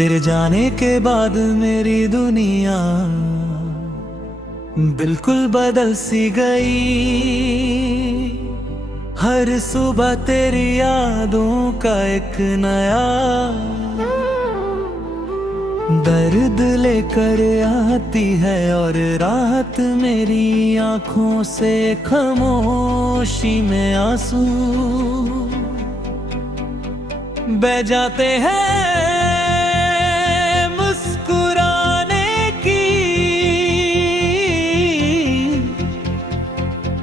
तेरे जाने के बाद मेरी दुनिया बिल्कुल बदल सी गई। हर सुबह तेरी यादों का एक नया दर्द लेकर आती है, और रात मेरी आंखों से खामोशी में आंसू बह जाते हैं। मुस्कुराने की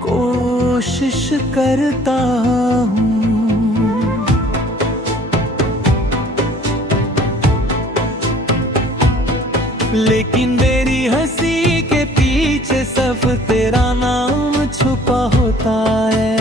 कोशिश करता हूँ, लेकिन मेरी हंसी के पीछे सिर्फ तेरा नाम छुपा होता है।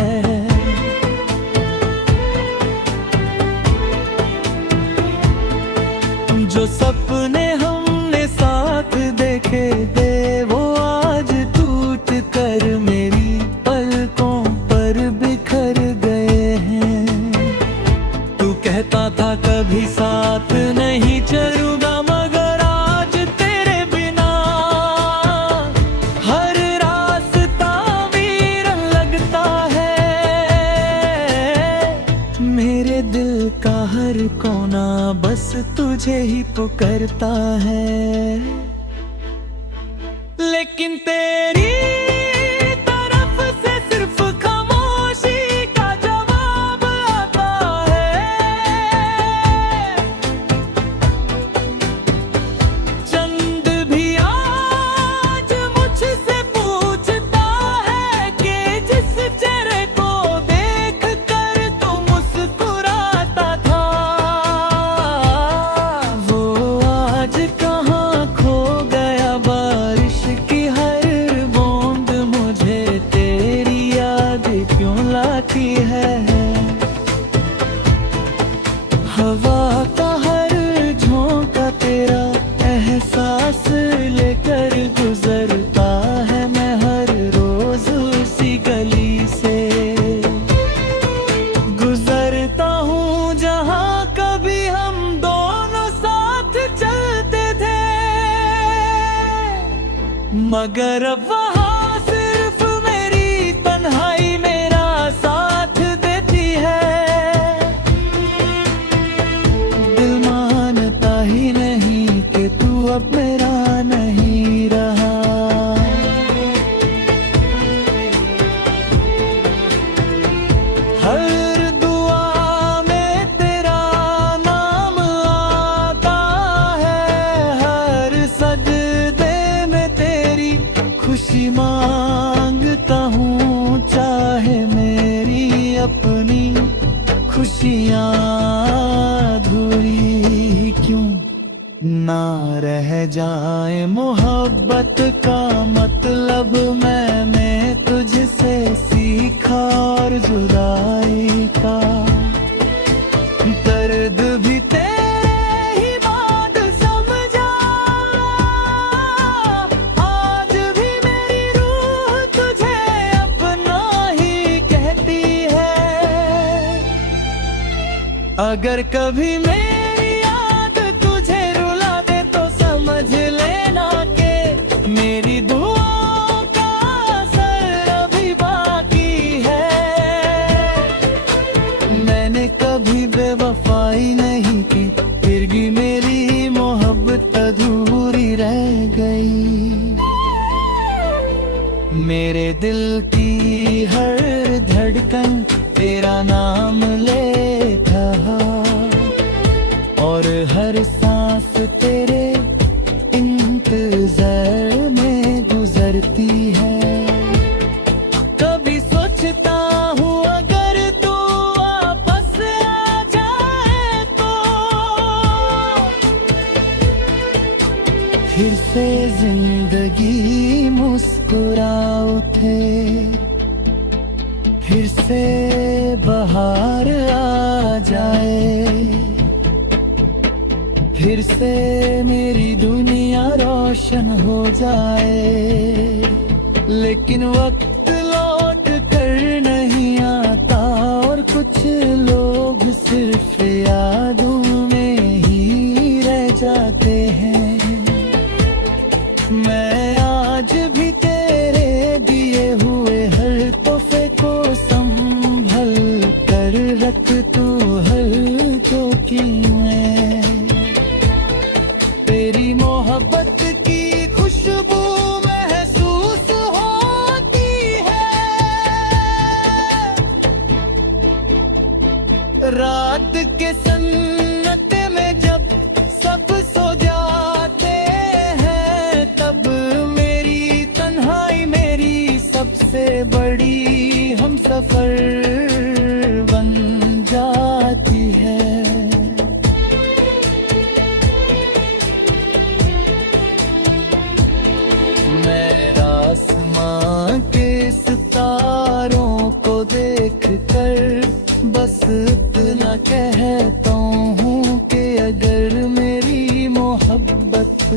जो सपने हमने साथ देखे थे वो आज टूट कर मेरी पलकों पर बिखर गए हैं। तू कहता था कभी साथ नहीं चलूंगा, मगर आज तेरे बिना हर रास्ता वीरान लगता है। मेरे दिल का हर कोना बस तुझे ही पुकारता है, लेकिन तेरी तरफ से सिर्फ खामोशी का जवाब आता है। चंद भी आज मुझसे पूछता है कि जिस चेहरे को देख कर तू मुस्कुराता था, वो आज कहाँ खो गया। बारिश की हर बूंद मुझे तेरी याद क्यों लाती है। हवा का हर झोंका तेरा एहसास लेकर गुजरता है। मैं हर रोज उसी गली से गुजरता हूँ जहाँ कभी हम दोनों साथ चलते थे, मगर अब वहाँ सिर्फ मेरी तन्हाई मेरा साथ देती है। दिल मानता ही नहीं कि तू अब मेरा नहीं रहा। हर दुआ में तेरा नाम आता है, हर सजदे में तेरी खुशी मांगता हूँ। चाहे मेरी अपनी खुशियाँ अधूरी क्यों ना रह जाए। मोहब्बत का मतलब मैंने तुझसे सीखा, और जुदाई का दर्द भी तेरे ही बाद समझा। आज भी मेरी रूह तुझे अपना ही कहती है। अगर कभी मेरी याद तुझे रुला दे तो समझ लेना कि मेरी दुआओं का असर अभी बाकी है। मैंने कभी बेवफाई नहीं की, फिर भी मेरी मोहब्बत अधूरी रह गई। मेरे दिल की हर धड़कन तेरा नाम लेता, और हर सांस तेरे इंतजार में गुजरती है। कभी सोचता हूँ अगर तू वापस आ जाए तो फिर से जिंदगी मुस्कुरा उठे, फिर से बहार आ जाए, फिर से मेरी दुनिया रोशन हो जाए। लेकिन वक्त लौट कर नहीं आता, और कुछ लोग सिर्फ यादों में ही रह जाते। सफर बन जाती है। मैं आसमां के सितारों को देख कर बस इतना कहता हूँ कि अगर मेरी मोहब्बत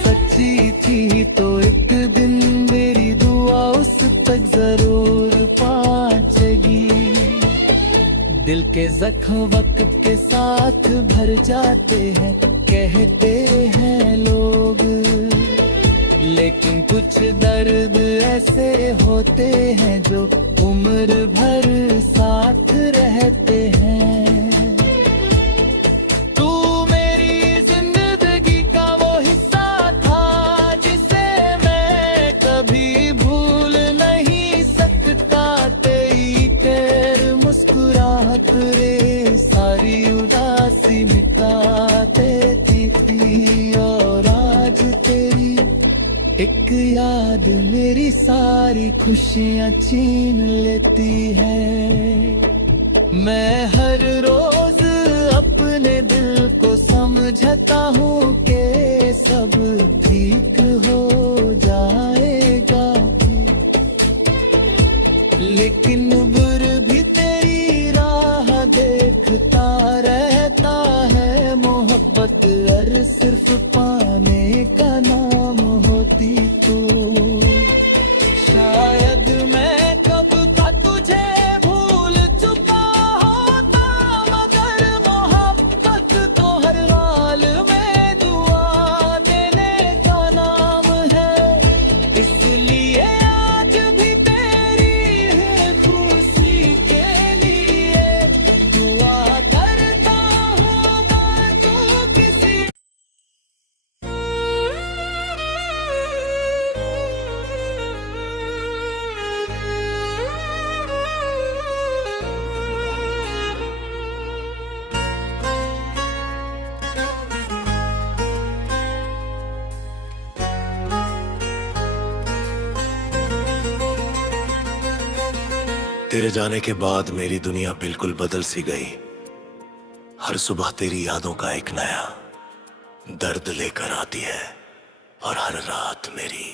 सच्ची थी तो एक दिन मेरी दुआ उस तक जरूर पहुंचेगी। दिल के जख्म वक्त के साथ भर जाते हैं कहते हैं लोग, लेकिन कुछ दर्द ऐसे होते हैं जो उम्र भर साथ रहते हैं। तू मेरी जिंदगी का वो हिस्सा था जिसे मैं कभी भूल नहीं सकता। तेरी तेर मुस्कुराहट रे सारी उदासी मिटा देती थी, और आज तेरी एक याद मेरी सारी खुशियाँ छीन लेती है। मैं हर रोज अपने दिल को समझता हूँ कि सब ठीक हो जाएगा, लेकिन बुर भी तेरी राह देखता रहता है। मोहब्बत अर सिर्फ पाने का नाम होती तो शायद मैं कब का तुझे भूल चुका होता, मगर मोहब्बत तो हर हाल में दुआ देने का नाम है। इसलिए आज भी तेरी है खुशी के लिए दुआ करता होगा तू किसी। तेरे जाने के बाद मेरी दुनिया बिल्कुल बदल सी गई। हर सुबह तेरी यादों का एक नया दर्द लेकर आती है, और हर रात मेरी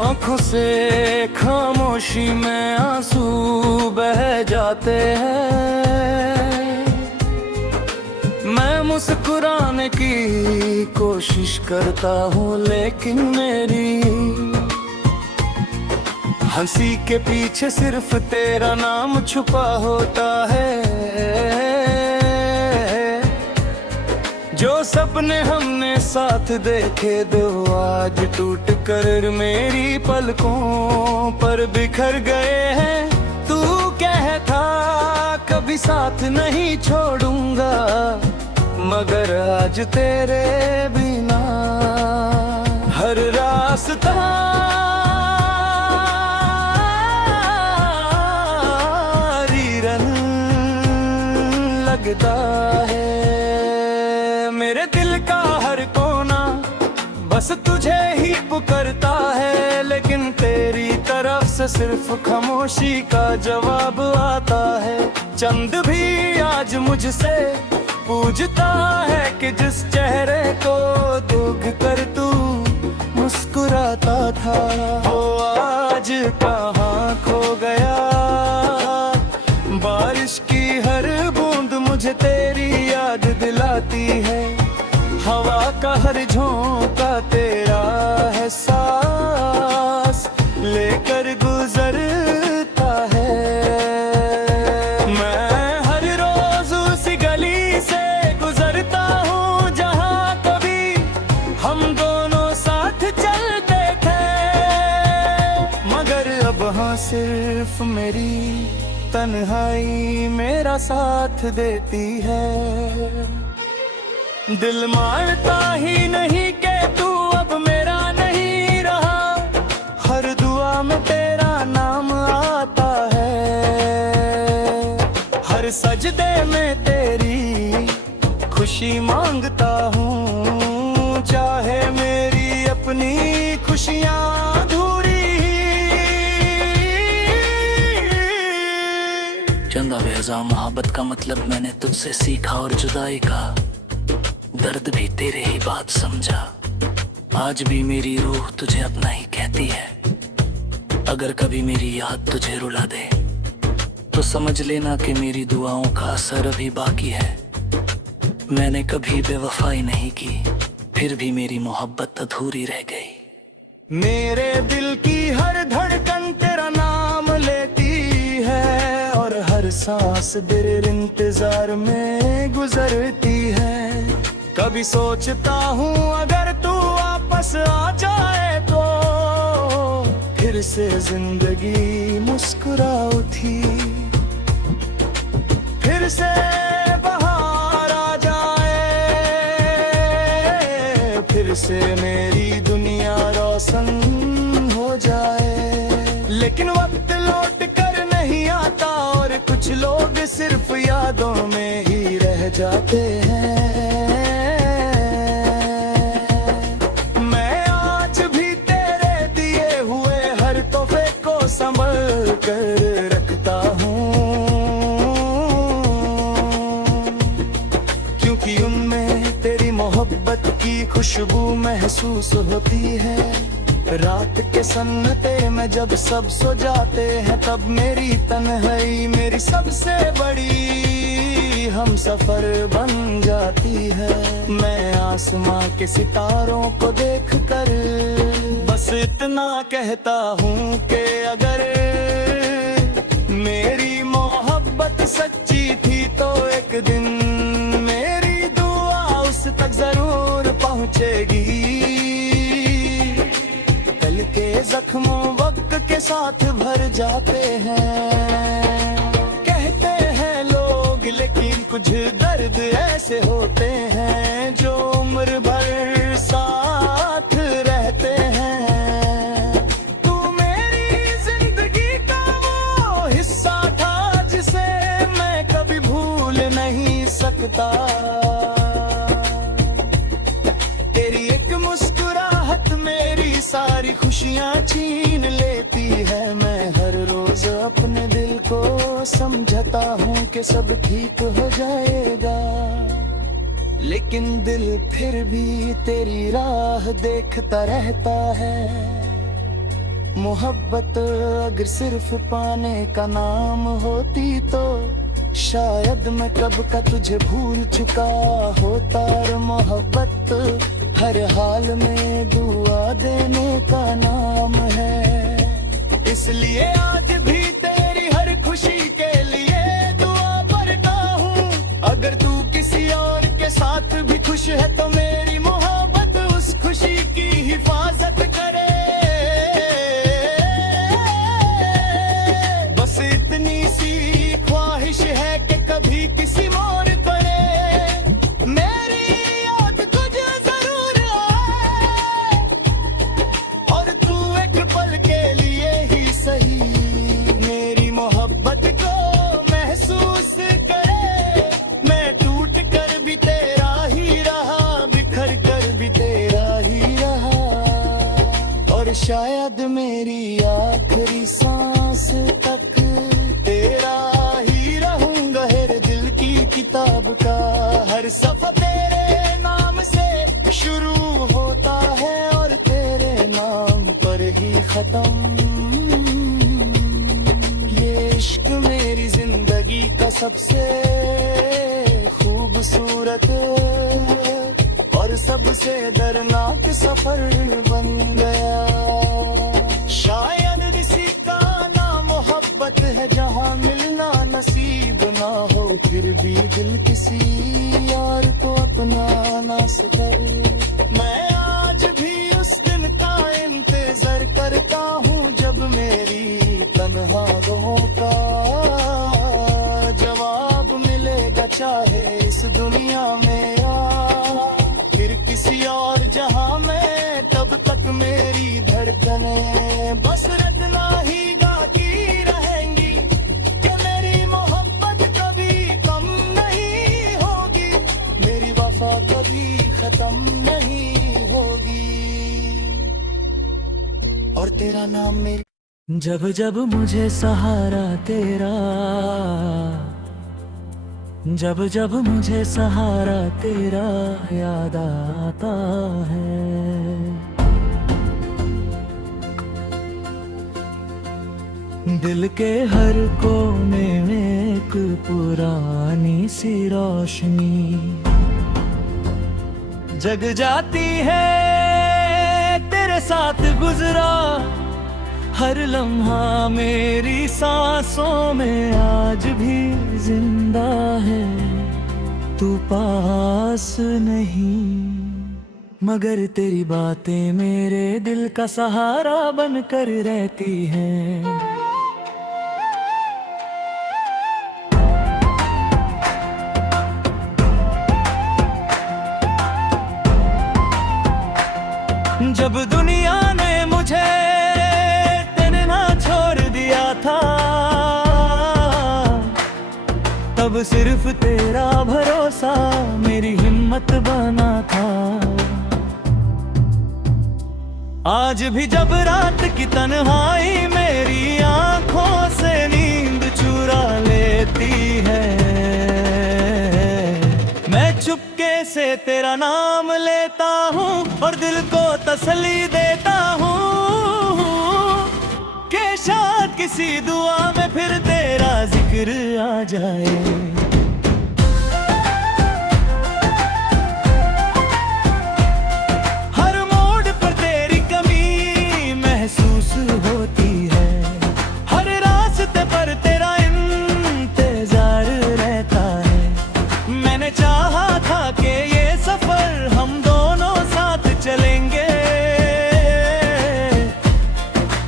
आंखों से खामोशी में आंसू बह जाते हैं। मैं मुस्कुराने की कोशिश करता हूँ, लेकिन मेरी हंसी के पीछे सिर्फ तेरा नाम छुपा होता है। जो सपने हमने साथ देखे दो आज टूट कर मेरी पलकों पर बिखर गए हैं। तू कहता कभी साथ नहीं छोड़ूंगा, मगर आज तेरे बिना हर रास्ता रीरन लगता है। मेरे दिल का हर कोना बस तुझे ही पुकारता है, लेकिन तेरी तरफ से सिर्फ खामोशी का जवाब आता है। चंद भी आज मुझसे पूछता है कि जिस चेहरे को देख कर तू मुस्कुराता था, वो आज कहाँ खो गया। बारिश की हर बूंद मुझे तेरी याद दिलाती है, हवा का हर झोंका तेरा है सांस लेकर गुजरता है। मैं हर रोज उसी गली से गुजरता हूँ जहाँ कभी हम दोनों साथ चलते थे, मगर अब हाँ सिर्फ मेरी तन्हाई मेरा साथ देती है। दिल मानता ही नहीं कि तू अब मेरा नहीं रहा, हर दुआ में तेरा नाम आता है, हर सजदे में तेरी खुशी मांगता हूँ, चाहे मेरी अपनी खुशियाँ अधूरी। चंदा बेहज़ा मोहब्बत का मतलब मैंने तुझसे सीखा, और जुदाई का दर्द भी तेरे ही बात समझा। आज भी मेरी रूह तुझे अपना ही कहती है। अगर कभी मेरी याद तुझे रुला दे तो समझ लेना कि मेरी दुआओं का असर अभी बाकी है। मैंने कभी बेवफाई नहीं की, फिर भी मेरी मोहब्बत अधूरी रह गई। मेरे दिल की हर धड़कन तेरा नाम लेती है, और हर सांस तेरे इंतजार में गुजरती है। कभी सोचता हूँ अगर तू वापस आ जाए तो फिर से जिंदगी मुस्कुरा उठी, फिर से बहार आ जाए, फिर से मेरी दुनिया रोशन हो जाए। लेकिन वक्त लौट कर नहीं आता, और कुछ लोग सिर्फ यादों में ही रह जाते हैं। मैं आज भी तेरे दिए हुए हर तोहफे को संभल कर रखता हूँ, क्योंकि उनमें तेरी मोहब्बत की खुशबू महसूस होती है। रात के सन्नाटे में जब सब सो जाते हैं, तब मेरी तन्हाई मेरी सबसे बड़ी हम सफर बन जाती है। मैं आसमां के सितारों को देखकर बस इतना कहता हूँ कि अगर मेरी मोहब्बत सच्ची थी तो एक दिन मेरी दुआ उस तक जरूर पहुँचेगी। दिल के जख्मों वक्त के साथ भर जाते हैं, कहते हैं लोग, लेकिन कुछ दर्द ऐसे होते हैं जो उम्र भर साथ रहते हैं। तू मेरी जिंदगी का वो हिस्सा था जिसे मैं कभी भूल नहीं सकता। तेरी एक मुस्कुराहट मेरी सारी खुशियाँ छीन लेती है। मैं हर रोज अपने दिल को समझता हूँ कि सब ठीक हो जाएगा, लेकिन दिल फिर भी तेरी राह देखता रहता है। मोहब्बत अगर सिर्फ पाने का नाम होती तो शायद मैं कब का तुझे भूल चुका होता। और मोहब्बत हर हाल में दुआ देने का नाम है, इसलिए आज भी तेरी हर खुशी के लिए दुआ करता हूँ। अगर तू किसी और के साथ भी खुश है तो मेरी मोहब्बत उस खुशी की हिफाजत करे। बस इतनी सी ख्वाहिश है कि कभी किसी मोड़ पड़े मेरी याद तुझे जरूर आए, और तू एक पल के लिए ही सही मेरी मोहब्बत को महसूस करे। मैं टूट कर भी तेरा ही रहा, बिखर कर भी तेरा ही रहा, और शायद मेरी आखिरी सांस तक तेरा ही रहूंगा। हर दिल की किताब का हर सफ़ा तेरे नाम से शुरू होता है और तेरे नाम पर ही खत्म। ये इश्क मेरी जिंदगी का सबसे खूबसूरत और सबसे दर्दनाक सफर बन गया। शायद किसी का नाम मोहब्बत है जहाँ मिलना नसीब ना हो, फिर भी दिल किसी यार को अपना ना सके। मैं आज भी उस दिन का इंतजार करता हूँ जब मेरी तन्हाइयों का जवाब मिलेगा, चाहे इस दुनिया में या फिर किसी और जहां में। तब तक मेरी धड़कनें बस रटना ही गाती रहेंगी कि मेरी मोहब्बत कभी कम नहीं होगी। मेरी वफा जब जब मुझे सहारा तेरा, जब जब मुझे सहारा तेरा याद आता है, दिल के हर कोने में एक पुरानी सी रोशनी जग जाती है। तेरे साथ गुजरा हर लम्हा मेरी सांसों में आज भी जिंदा है। तू पास नहीं, मगर तेरी बातें मेरे दिल का सहारा बनकर रहती हैं। जब दुनिया ने मुझे तेरे ना छोड़ दिया था, तब सिर्फ तेरा भरोसा मेरी हिम्मत बना था। आज भी जब रात की तन्हाई मेरी आंखों से नींद चुरा लेती है, मैं चुपके से तेरा नाम लेता हूँ और दिल को तसल्ली देता हूँ कि शायद किसी दुआ में फिर तेरा जिक्र आ जाए। हर मोड़ पर तेरी कमी महसूस होती है, हर रास्ते पर तेरा इंतजार रहता है। मैंने चाहा था कि ये सफर हम दोनों साथ चलेंगे,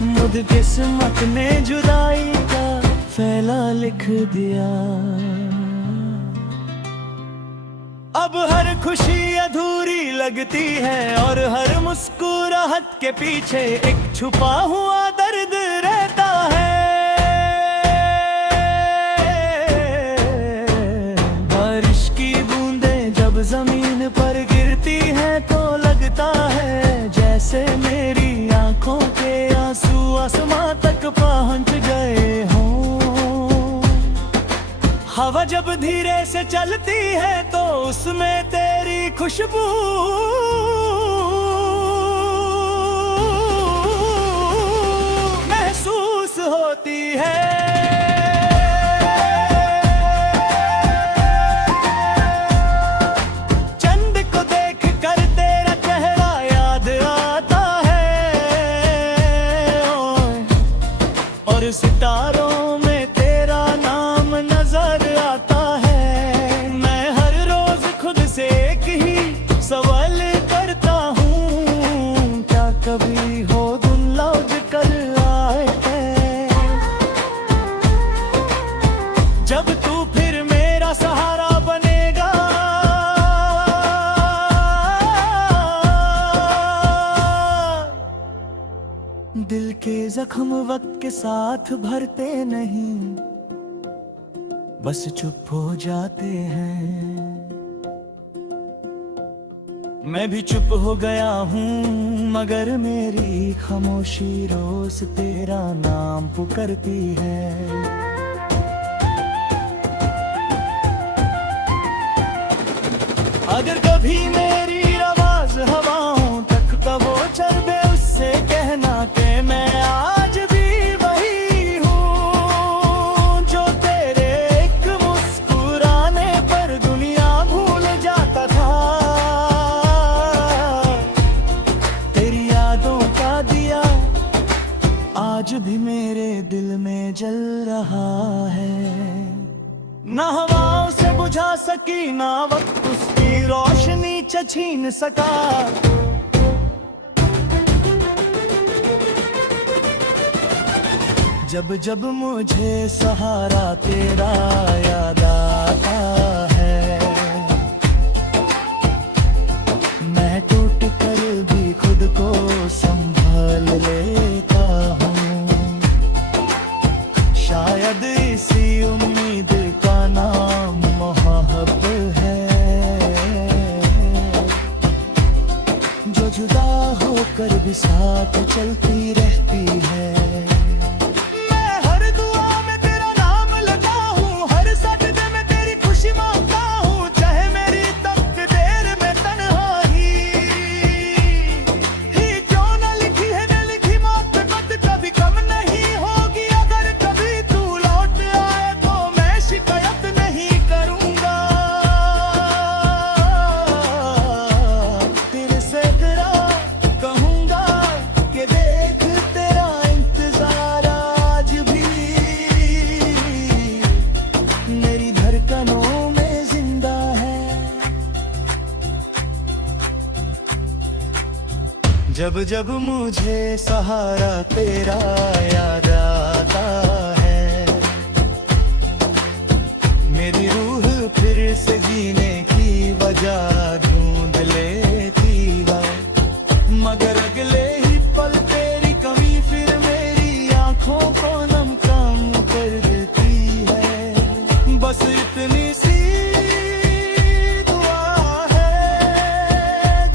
मुझ किस्मत ने जुदाई का फैला लिख दिया। अब हर खुशी अधूरी लगती है और हर मुस्कुराहट के पीछे एक छुपा हुआ दर्द रहता है। बारिश की बूंदें जब जमीन पर गिरती हैं तो लगता है जैसे मेरी आंखों के आंसू आसमां तक पहुंच गए हों। हवा जब धीरे से चलती है तो उसमें तेरी खुशबू महसूस होती है। सितारों में तेरा नाम नजर आता है। मैं हर रोज खुद से एक ही सवाल करता हूँ, क्या कभी हो दिन लौट कर आए जब तू फिर मेरा सहारा बनेगा। दिल के जख्म वक्त के साथ भरते नहीं, बस चुप हो जाते हैं। मैं भी चुप हो गया हूँ मगर मेरी खामोशी रोज तेरा नाम पुकारती है। अगर कभी मेरी आवाज हवाओं तक कबो चल दे, उससे कहना कि मैं आज भी वही हूँ जो तेरे एक मुस्कुराने पर दुनिया भूल जाता था। तेरी यादों का दिया आज भी मेरे दिल में जल रहा है। ना हवाओं से बुझा सकी ना वक्त उसकी रोशनी छीन सका। जब जब मुझे सहारा तेरा याद आता है, मैं टूट कर भी खुद को संभाल लेता हूँ। शायद इसी उम्मीद का नाम मोहब्बत है, जो जुदा होकर भी साथ चलती रहती है। जब जब मुझे सहारा तेरा याद आता है, मेरी रूह फिर से जीने की वजह ढूंढ लेती है। मगर अगले ही पल तेरी कमी फिर मेरी आंखों को नम कम कर देती है। बस इतनी सी दुआ है,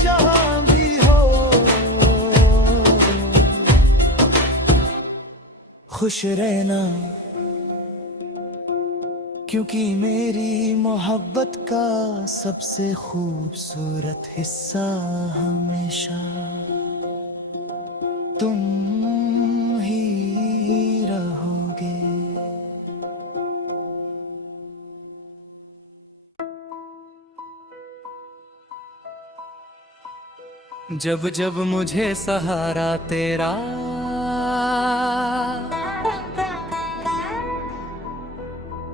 जहां भी हो खुश रहना, क्योंकि मेरी मोहब्बत का सबसे खूबसूरत हिस्सा हमेशा तुम ही रहोगे। जब जब मुझे सहारा तेरा,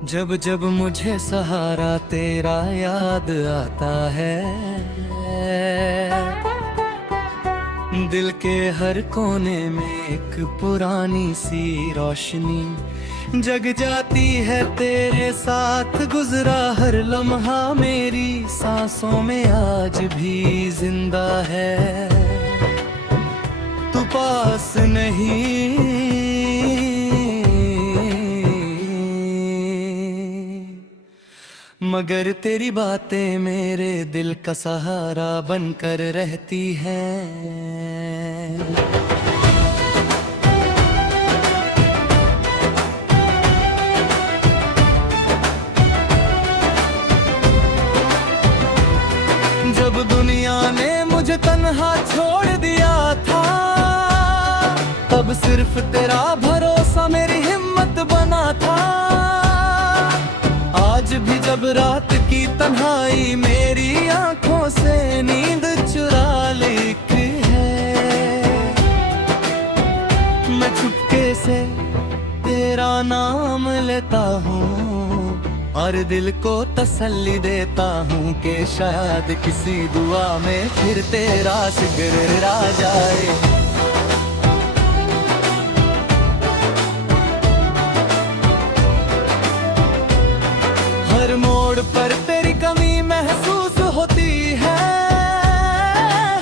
जब जब मुझे सहारा तेरा याद आता है, दिल के हर कोने में एक पुरानी सी रोशनी जग जाती है। तेरे साथ गुजरा हर लम्हा मेरी सांसों में आज भी जिंदा है। तू पास नहीं मगर तेरी बातें मेरे दिल का सहारा बनकर रहती हैं। जब दुनिया ने मुझे तन्हा छोड़ दिया था, तब सिर्फ तेरा भरोसा मेरी हिम्मत बना था। आज भी जब रात की तन्हाई मेरी आंखों से नींद चुरा लेती है, मैं चुपके से तेरा नाम लेता हूँ और दिल को तसल्ली देता हूँ कि शायद किसी दुआ में फिर तेरा जिक्र आ जाए। हर मोड़ पर तेरी कमी महसूस होती है,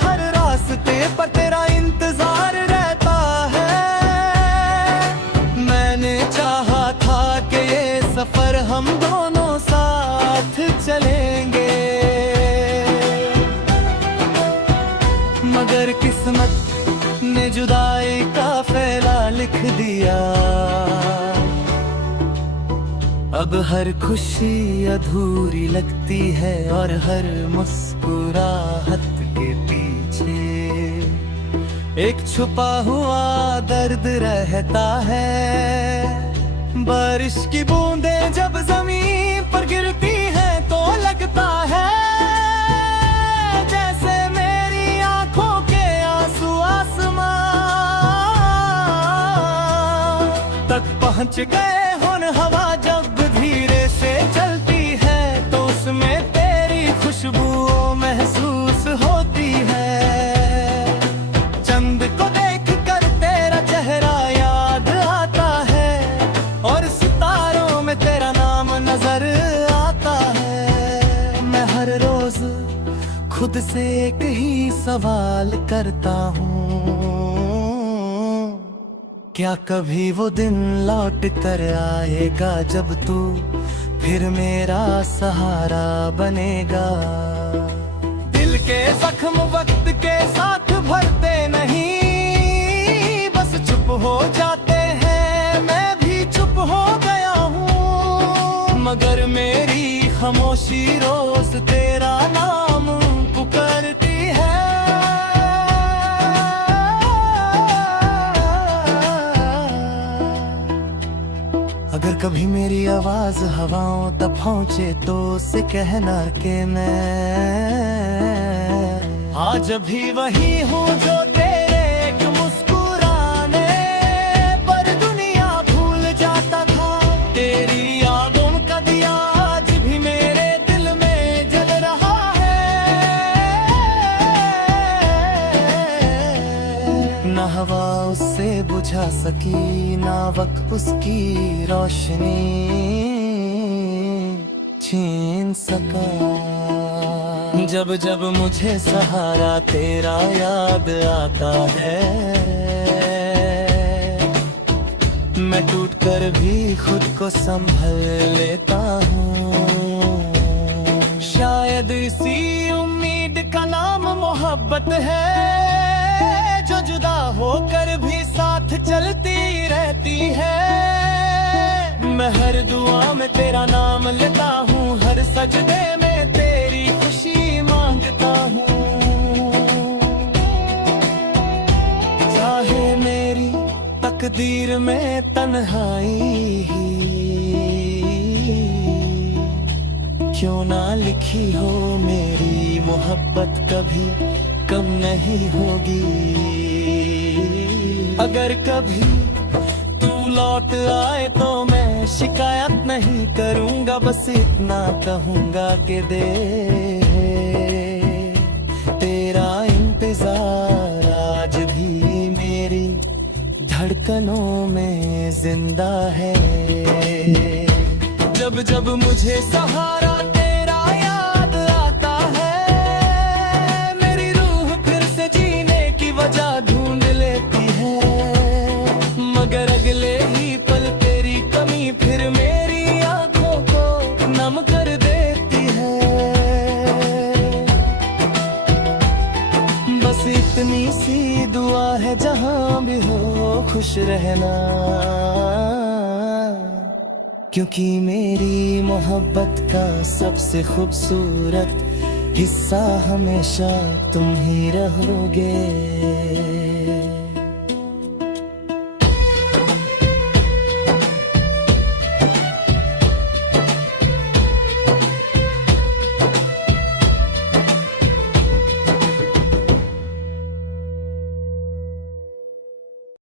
हर रास्ते पर तेरा इंतजार रहता है। मैंने चाहा था कि ये सफर हम दोनों साथ चलेंगे, मगर किस्मत ने जुदाई का फैला लिख दिया। अब हर खुशी अधूरी लगती है और हर मुस्कुराहट के पीछे एक छुपा हुआ दर्द रहता है। बारिश की बूंदें जब जमीन पर गिरती हैं तो लगता है जैसे मेरी आंखों के आंसू आसमां तक पहुंच गए। हवा जब धीरे से चलती है तो उसमें तेरी खुशबू महसूस होती है। चंद को देख कर तेरा चेहरा याद आता है और सितारों में तेरा नाम नजर आता है। मैं हर रोज खुद से एक ही सवाल करता हूँ, क्या कभी वो दिन लौट कर आएगा जब तू फिर मेरा सहारा बनेगा। दिल के जख्म वक्त के साथ भरते नहीं, बस चुप हो जाते हैं। मैं भी चुप हो गया हूँ, मगर मेरी खामोशी रोज तेरा नाम पुकारती है। अगर कभी मेरी आवाज हवाओं तक पहुंचे तो उसे कहना कि मैं आज भी वही हूँ जो तेरे एक मुस्कुराने पर दुनिया भूल जाता था। तेरी यादों का दिया आज भी मेरे दिल में जल रहा है। हवा उससे बुझा सकी, ना वक्त उसकी रोशनी छीन सका। जब जब मुझे सहारा तेरा याद आता है, मैं टूट कर भी खुद को संभल लेता हूँ। शायद इसी उम्मीद का नाम मोहब्बत है, जो जुदा होकर भी साथ चलती रहती है। मैं हर दुआ में तेरा नाम लेता हूँ, हर सजदे में तेरी खुशी मांगता हूँ। चाहे मेरी तकदीर में तन्हाई क्यों ना लिखी हो, मेरी मोहब्बत कभी कम नहीं होगी। अगर कभी तू लौट आए तो मैं शिकायत नहीं करूंगा, बस इतना कहूंगा कि दे तेरा इंतजार आज भी मेरी धड़कनों में जिंदा है। जब जब मुझे सहारा तेरा याद आता है, मेरी रूह फिर से जीने की वजह ढूंढ लेती है। मगर अगले ही पल तेरी कमी फिर मेरी आंखों को नम कर देती है। बस इतनी सी दुआ है, जहां भी हो खुश रहना, क्योंकि मेरी मोहब्बत का सबसे खूबसूरत हिस्सा हमेशा तुम ही रहोगे।